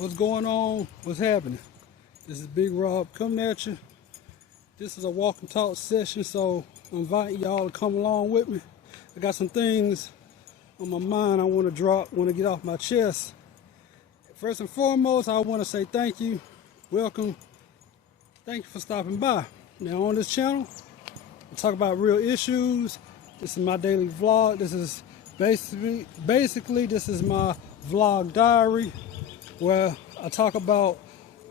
What's going on? What's happening? This is Big Rob coming at you. This is a walk and talk session, so I'm inviting y'all to come along with me. I got some things on my mind I want to get off my chest. First and foremost, I want to say thank you, welcome, thank you for stopping by. Now on this channel, I talk about real issues. This is my daily vlog. This is basically this is my vlog diary, where I talk about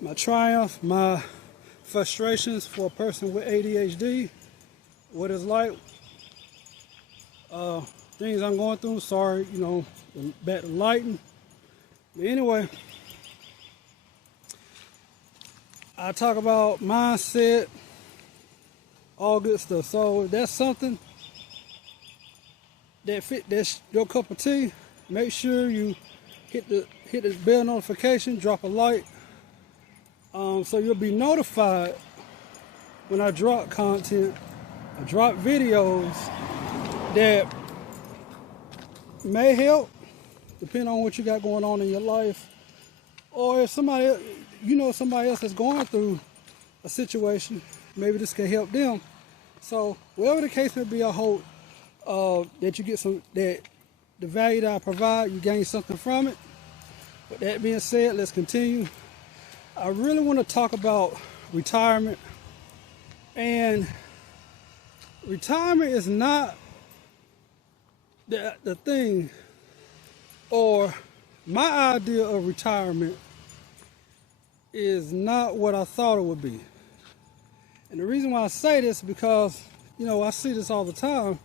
my triumph, my frustrations for a person with ADHD, what it's like, things I'm going through. Sorry, back to lighting. But anyway, I talk about mindset, all good stuff. So if that's something that's your cup of tea, make sure you hit the bell notification, drop a like, so you'll be notified when I drop content, I drop videos that may help, depending on what you got going on in your life, or if somebody else is going through a situation, maybe this can help them. So whatever the case may be, I hope that you get that the value that I provide, you gain something from it. With that being said, let's continue. I really want to talk about retirement. And retirement is not the thing, or my idea of retirement is not what I thought it would be. And the reason why I say this is because, I see this all the time.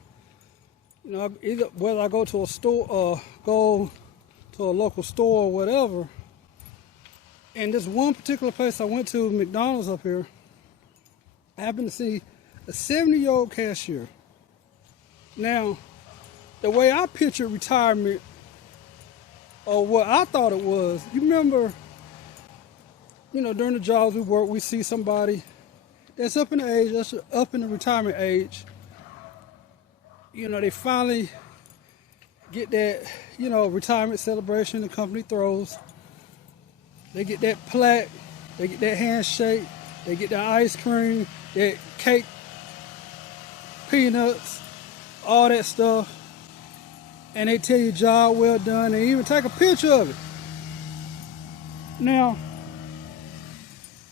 Either whether I go to a store or go to a local store or whatever, and this one particular place I went to, McDonald's up here, I happened to see a 70-year-old cashier. Now, the way I pictured retirement, or what I thought it was, you remember, during the jobs we work, we see somebody that's up in the age, that's up in the retirement age. They finally get that, retirement celebration the company throws. They get that plaque, they get that handshake, they get that ice cream, that cake, peanuts, all that stuff. And they tell you job well done. They even take a picture of it. Now,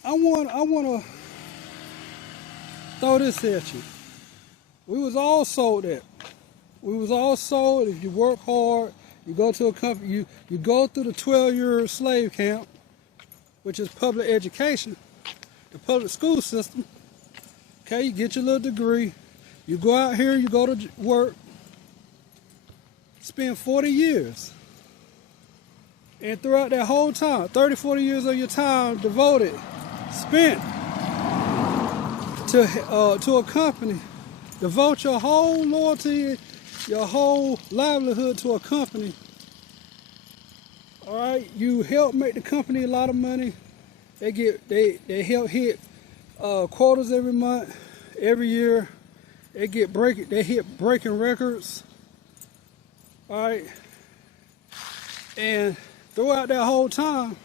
I want to throw this at you. We was all sold that. We was all sold if you work hard, you go to a company, you go through the 12-year slave camp, which is public education, the public school system. Okay, you get your little degree, you go out here, you go to work, spend 40 years. And throughout that whole time, 30, 40 years of your time devoted, spent to a company, devote your whole loyalty, your whole livelihood to a company. All right, you help make the company a lot of money. They help hit quotas every month, every year. They hit breaking records. All right, and throughout that whole time,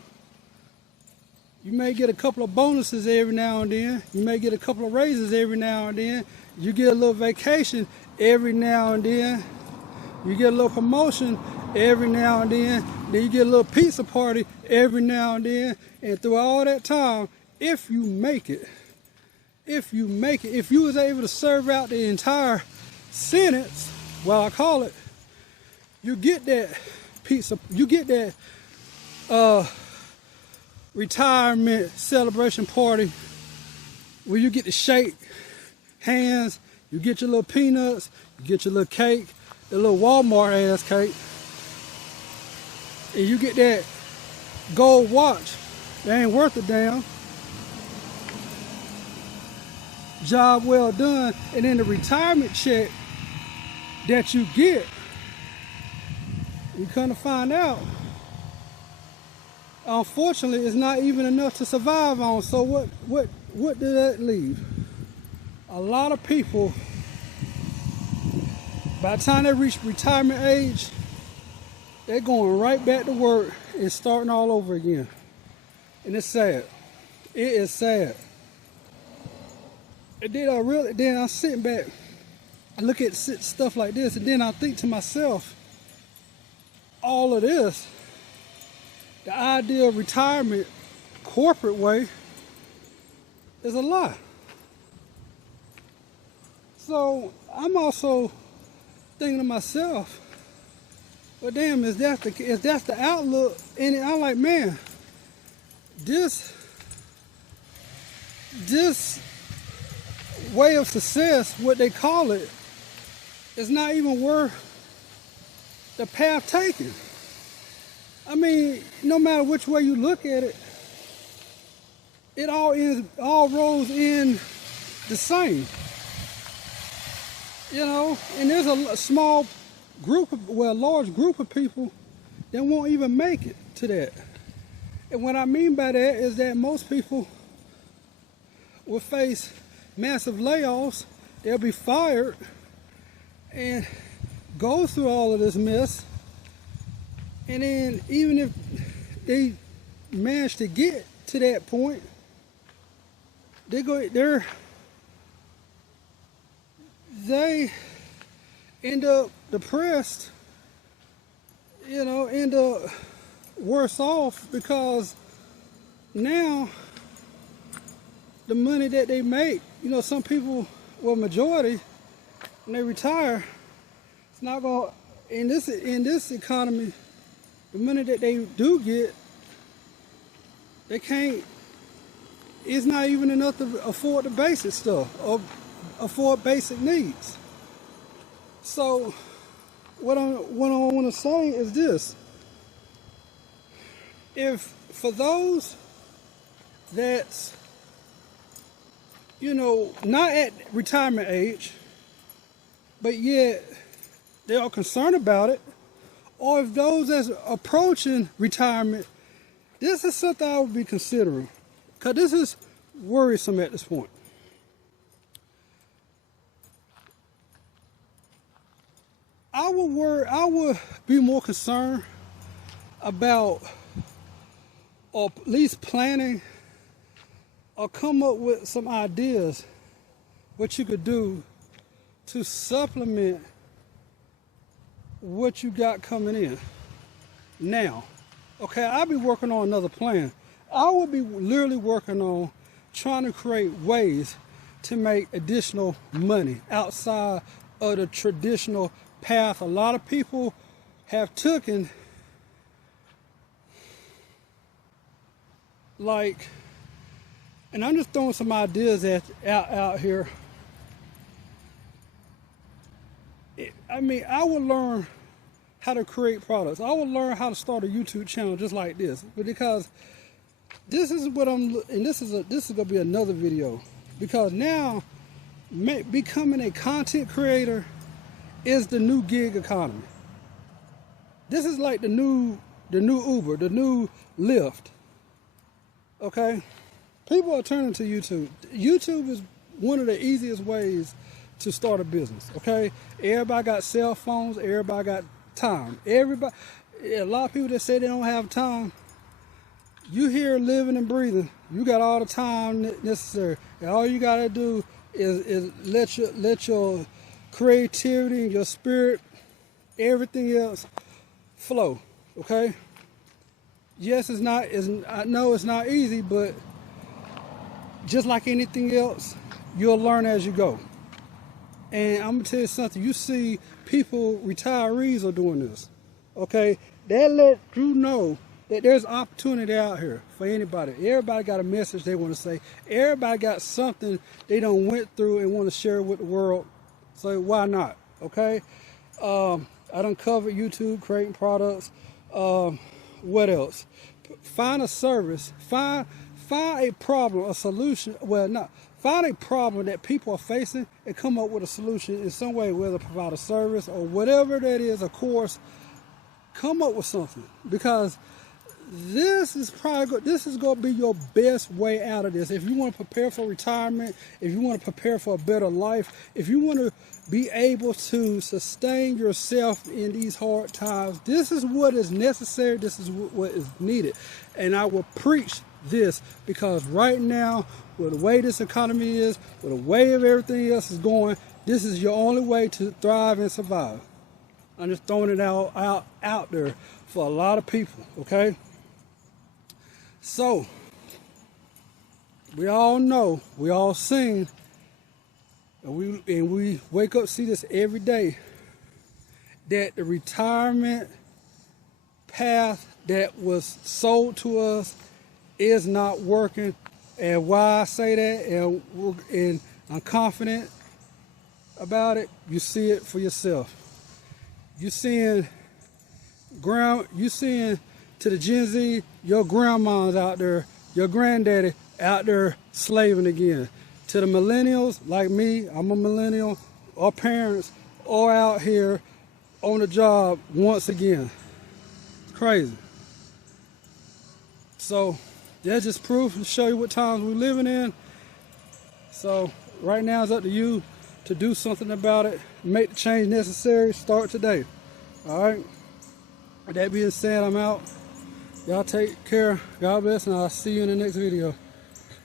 you may get a couple of bonuses every now and then. You may get a couple of raises every now and then. You get a little vacation every now and then. You get a little promotion every now and then. Then you get a little pizza party every now and then. And through all that time, if you make it, if you was able to serve out the entire sentence, well, I call it, you get that pizza, you get that retirement celebration party where you get to shake hands, you get your little peanuts, you get your little cake, the little Walmart ass cake, and you get that gold watch. They ain't worth a damn. Job well done. And then the retirement check that you get, you come to find out, unfortunately, it's not even enough to survive on. So what did that leave? A lot of people, by the time they reach retirement age, they're going right back to work and starting all over again. And it's sad. It is sad. And then I'm sitting back, I look at stuff like this, and then I think to myself, all of this, the idea of retirement corporate way is a lie. So I'm also thinking to myself, well, damn, if that's the outlook, and I'm like, man, this way of success, what they call it, is not even worth the path taken. I mean, no matter which way you look at it, it all rolls in the same. You know, and there's a large group of people that won't even make it to that. And what I mean by that is that most people will face massive layoffs, they'll be fired, and go through all of this mess. And then even if they manage to get to that point, they end up depressed, you know, end up worse off, because now the money that they make, you know, some people, well, majority, when they retire, it's not going to, in this economy, the money that they do get, they can't, it's not even enough to afford the basic stuff or afford basic needs. So what I want to say is this: if for those that's, you know, not at retirement age, but yet they are concerned about it, or if those that's approaching retirement, this is something I would be considering, because this is worrisome at this point. I would be more concerned about, or at least planning, or come up with some ideas what you could do to supplement what you got coming in now. Okay, I'll be working on another plan. I will be literally working on trying to create ways to make additional money outside of the traditional path a lot of people have taken, like, and I'm just throwing some ideas out here. I mean, I will learn how to create products. I will learn how to start a YouTube channel just like this, because this is what this is gonna be another video, because now becoming a content creator is the new gig economy. This is like the new Uber, the new Lyft. Okay, people are turning to YouTube. YouTube is one of the easiest ways to start a business. Okay, everybody got cell phones. Everybody got time. A lot of people that say they don't have time, you here living and breathing, you got all the time necessary, and all you gotta do is let your creativity and your spirit, everything else, flow. Okay. Yes, I know it's not easy, but just like anything else, you'll learn as you go. And I'm gonna tell you something. You see people, retirees, are doing this. Okay, that let you know that there's opportunity out here for anybody. Everybody got a message they want to say. Everybody got something they done went through and want to share with the world. So why not? Okay. I done covered YouTube, creating products. What else? Find a service. Find a problem, a solution. Well, not. Find a problem that people are facing and come up with a solution in some way, whether provide a service or whatever that is, a course. Come up with something, because this is going to be your best way out of this. If you want to prepare for retirement, if you want to prepare for a better life, if you want to be able to sustain yourself in these hard times, this is what is necessary. This is what is needed. And I will preach this, because right now, with the way this economy is, with the way of everything else is going, this is your only way to thrive and survive. I'm just throwing it out there for a lot of people, okay? So, we all know, we all sing, and we wake up, see this every day, that the retirement path that was sold to us is not working. And why I say that, and I'm confident about it, you see it for yourself. You seeing to the Gen Z, your grandma's out there, your granddaddy out there slaving again. To the millennials like me, I'm a millennial, our parents are out here on the job once again. It's crazy. So that's just proof to show you what times we're living in. So right now it's up to you to do something about it, make the change necessary, start today. All right? With that being said, I'm out. Y'all take care. God bless, and I'll see you in the next video.